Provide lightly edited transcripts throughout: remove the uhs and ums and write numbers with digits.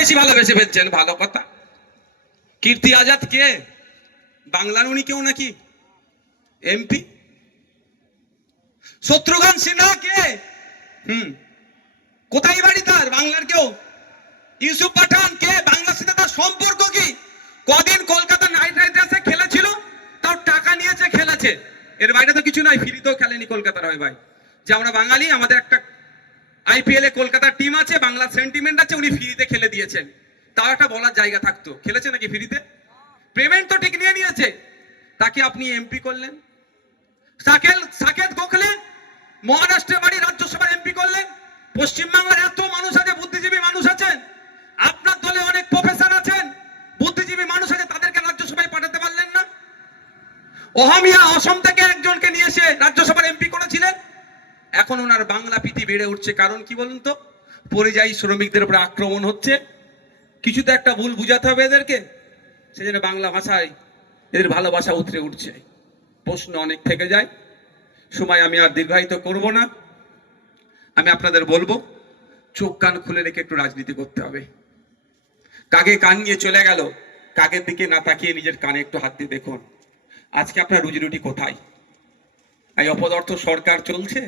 বেশি ভালোবেসে ফেলছেন, ভালো কথা। কীর্তি আজাদ কে? বাংলার উনি কেউ নাকি এমপি? শত্রুঘ্ন সিনহা কে? কোথায় বাড়ি তার? বাংলার কেউ? ইউসুফ পাঠান কে? বাংলার সাথে তার সম্পর্ক কি? কদিন কলকাতা নাইট রাইডার্সে খেলেছিল, তাও টাকা নিয়েছে, খেলেছে, এর বাইরে তো কিছু নয়। ফ্রিতেও খেলেনি কলকাতার হয় ভাই, যে আমরা বাঙালি, আমাদের একটা আইপিএল এ কলকাতার টিম আছে, বাংলার সেন্টিমেন্ট আছে, উনি ফ্রিতে খেলে দিয়েছেন, তাও একটা বলার জায়গা থাকতো। খেলেছে নাকি ফ্রিতে? পেমেন্ট তো ঠিক নিয়ে নিয়েছে, তাকে আপনি এমপি করলেন। সাকেত গোখলে মহারাষ্ট্রে বাড়ি, রাজ্যসভার এমপি করলেন। পশ্চিমবাংলার এত মানুষ আছে, বুদ্ধিজীবী মানুষ আছেন, আপনার দলে অনেক প্রফেসর আছেন, বুদ্ধিজীবী মানুষ আছে, তাদেরকে রাজ্যসভায় পাঠাতে পারলেন না। অহমিয়া অসম থেকে একজনকে নিয়ে এসে রাজ্যসভার এমপি করেছিলেন। এখন ওনার বাংলা প্রীতি বেড়ে উঠছে, কারণ কি বলুন তো? পরিযায়ী শ্রমিকদের উপরে আক্রমণ হচ্ছে, কিছু তো একটা ভুল বুঝাতে হবে এদেরকে, সেজন্য বাংলা ভাষায় এদের ভালোবাসা উতরে উঠছে। প্রশ্ন অনেক থেকে যায়, সময় আমি আর দীর্ঘায়িত করব না। আমি আপনাদের বলবো, চোখ কান খুলে রেখে একটু রাজনীতি করতে হবে। কাকে কান নিয়ে চলে গেল, কাকের দিকে না তাকিয়ে নিজের কানে একটু হাত দিয়ে দেখুন, আজকে আপনার রুজি রুটি কোথায়? এই অপদার্থ সরকার চলছে।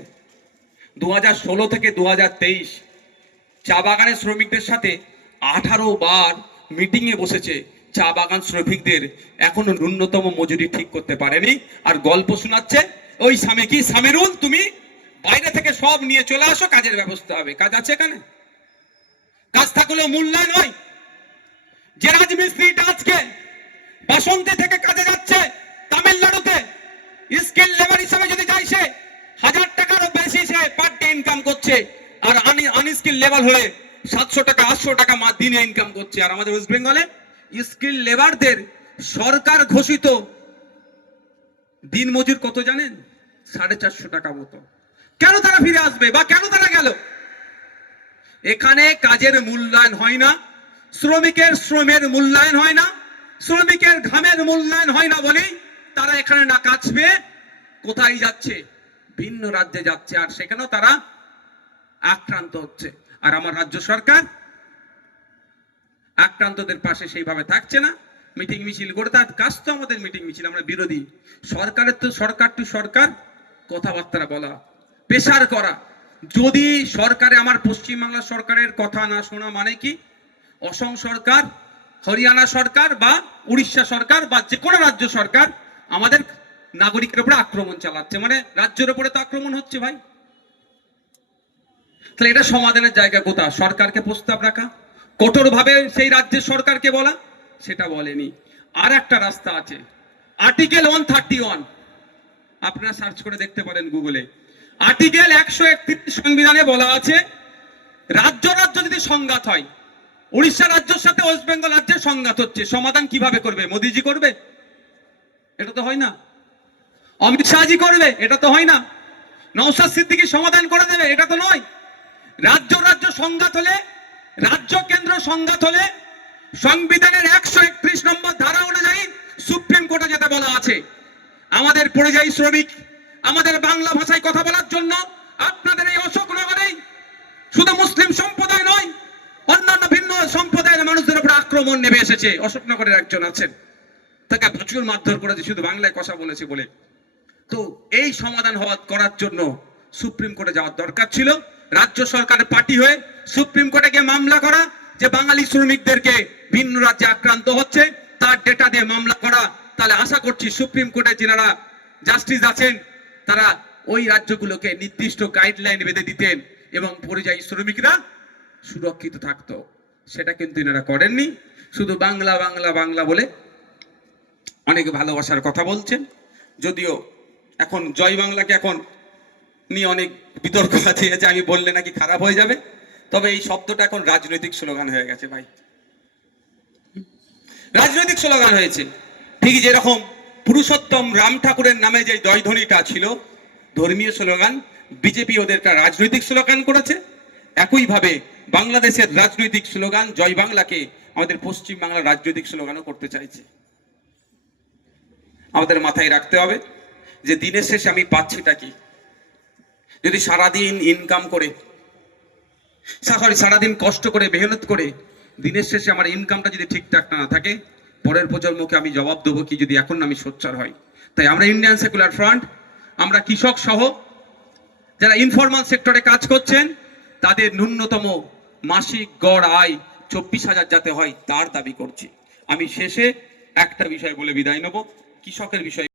2016 থেকে 2023 চা বাগানের শ্রমিকদের সাথে 18 বার মিটিং এ বসেছে। চা বাগান শ্রমিকদের এখনো ন্যূনতম মজুরি ঠিক করতে পারেনি, আর গল্প শোনাচ্ছে ওই কি সামিরুল, তুমি বাইরে থেকে সব নিয়ে চলে আসো, কাজের ব্যবস্থা হবে। কাজ আছে এখানে? কাজ থাকলেও মূল্যায়ন হয়। যে রাজমিস্ত্রিটা আজকে বাসন্তী থেকে কাজে যাচ্ছে তামিলনাড়ুতে, স্কিল লেবার হিসেবে যদি যায়, সে 1000 টাকারও বেশি সে পার ডে ইনকাম করছে, আর আনস্কিল লেবার হয়ে 700 টাকা 800 টাকা দিনে ইনকাম করছে। আর আমাদের ওয়েস্ট বেঙ্গলে স্কিল লেবারদের সরকার ঘোষিত দিন মজুর কত জানেন? 450 টাকা মতো। কেন তারা ফিরে আসবে, বা কেন তারা গেল? এখানে কাজের মূল্যায়ন হয় না, শ্রমিকের শ্রমের মূল্যায়ন হয় না, শ্রমিকের ঘামের মূল্যায়ন হয় না বলেই তারা এখানে না কাজ পেয়ে কোথায় যাচ্ছে? ভিন্ন রাজ্যে যাচ্ছে, আর সেখানেও তারা আক্রান্ত হচ্ছে। আর আমার রাজ্য সরকার আক্রান্তদের পাশে সেইভাবে থাকছে না, মিটিং মিছিল করে। তার কাজ তো আমাদের মিটিং মিছিল, আমরা বিরোধী। সরকারের তো সরকার টু সরকার কথাবার্তা বলা, প্রেসার করা। যদি সরকারে আমার পশ্চিমবাংলা সরকারের কথা না শোনা মানে কি, অসম সরকার, হরিয়ানা সরকার বা উড়িষ্যা সরকার বা যে কোনো রাজ্য সরকার আমাদের নাগরিকের উপরে আক্রমণ চালাচ্ছে, মানে রাজ্যের উপরে তো আক্রমণ হচ্ছে ভাই। তাহলে এটা সমাধানের জায়গা কোথায়? সরকারকে প্রস্তাব রাখা, কঠোরভাবে সেই রাজ্যের সরকারকে বলা, সেটা বলেনি। আর একটা রাস্তা আছে, আর্টিকেল 131, আপনারা সার্চ করে দেখতে পারেন গুগলে। আর্টিকেল 131 সংবিধানে বলা আছে, রাজ্য রাজ্য যদি সংঘাত হয়, উড়িষ্যা রাজ্যের সাথে ওয়েস্ট বেঙ্গল রাজ্যের সংঘাত হচ্ছে, সমাধান কিভাবে করবে? মোদিজি করবে? এটা তো হয় না। অমিত শাহজি করবে? এটা তো হয় না। নওশাদ সিদ্দিকী সমাধান করে দেবে? এটা তো নয়। রাজ্য রাজ্য সংঘাত হলে, রাজ্য কেন্দ্র সংঘাত হলে সংবিধানের 131 নম্বর ধারা অনুযায়ী সুপ্রিম কোর্টে যেতে বলা আছে। আমাদের পরিযায়ী শ্রমিক, আমাদের বাংলা ভাষায় কথা বলার জন্য আপনাদের এই অশোকনগরেই শুধু মুসলিম সম্প্রদায় নয়, অন্যান্য ভিন্ন সম্প্রদায়ের মানুষদের উপর আক্রমণ নেমে এসেছে। অশোকনগরের একজন আছেন, তাকে প্রচুর মারধর করেছে শুধু বাংলায় কথা বলেছে বলে। তো এই সমাধান করার জন্য সুপ্রিম কোর্টে যাওয়ার দরকার ছিল। রাজ্য সরকারের পার্টি হয়ে সুপ্রিম কোর্টে গিয়ে মামলা করা, যে বাঙালি শ্রমিকদেরকে ভিন্ন রাজ্যে আক্রান্ত হচ্ছে তার ডেটা দিয়ে মামলা করা। তাহলে আশা করছি সুপ্রিম কোর্টে যারা জাস্টিস আছেন তারা ওই রাজ্যগুলোকে নির্দিষ্ট গাইডলাইন বেঁধে দিতেন এবং পরিযায়ী শ্রমিকরা সুরক্ষিত থাকতো। সেটা কিন্তু এনারা করেননি, শুধু বাংলা বাংলা বাংলা বলে অনেক ভালোবাসার কথা বলছেন। যদিও এখন জয় বাংলাকে এখন নিয়ে অনেক বিতর্ক আছে, আমি বললে নাকি খারাপ হয়ে যাবে, তবে এই শব্দটা এখন রাজনৈতিক স্লোগান হয়ে গেছে ভাই, রাজনৈতিক স্লোগান হয়েছে। ঠিক যেরকম পুরুষোত্তম রাম ঠাকুরের নামে যে জয়ধ্বনিটা ছিল ধর্মীয় স্লোগান, বিজেপি ওদেরটা রাজনৈতিক স্লোগান করেছে। একইভাবে বাংলাদেশের রাজনৈতিক স্লোগান জয় বাংলাকে আমাদের পশ্চিম বাংলার রাজনৈতিক স্লোগানও করতে চাইছে। আমাদের মাথায় রাখতে হবে যে দিনের শেষে আমি পাচ্ছিটা কি। যদি সারাদিন ইনকাম করে, সারাদিন কষ্ট করে মেহনত করে দিনের শেষে আমার ইনকামটা যদি ঠিকঠাক না থাকে, পরের প্রজন্মকে আমি জবাব দেবো কি যদি এখন আমি সোচ্চার হই। তাই আমরা ইন্ডিয়ান সেকুলার ফ্রন্ট, আমরা কৃষক সহ যারা ইনফরমাল সেক্টরে কাজ করছেন তাদের ন্যূনতম মাসিক গড় আয় 24,000 যাতে হয় তার দাবি করছি। আমি শেষে একটা বিষয় বলে বিদায় নেব, কৃষকের বিষয়।